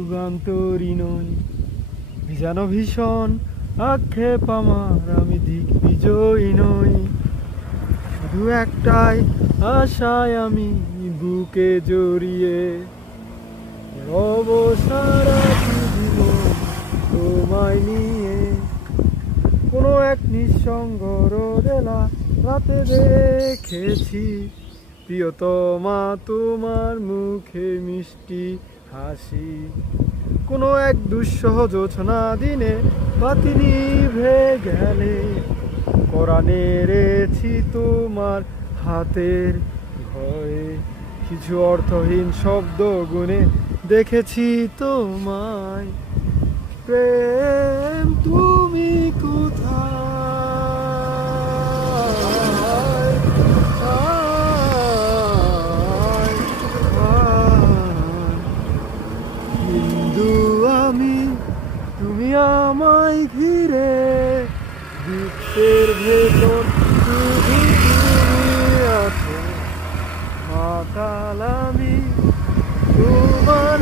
যুগান্তরী নই, যেন ভীষণ আক্ষেপ আমার, আমি দিক বিজয়ী নই। শুধু একটাই আশায় আমি বুকে জড়িয়ে রব সারা জীবন তোমায় নিয়ে। কোনো এক নিঃসঙ্গ রোদেলা রাতে দেখেছি প্রিয়তমা তোমার মুখে মিষ্টি হাসি। কোনো এক দুঃসহ জোছনা দিনে বাতি নিভে গেলে কোরআনে রেছি তোমার হাতের ঘরে। কিছু অর্থহীন শব্দ গুনে দেখেছি তোমায়। প্রেম তুমি কোথায়? হিন্দু আমি, তুমি আমায় ঘিরে, বিশ্বের ভেতর শুধু তুমি আছো। মাতাল আমি তোমার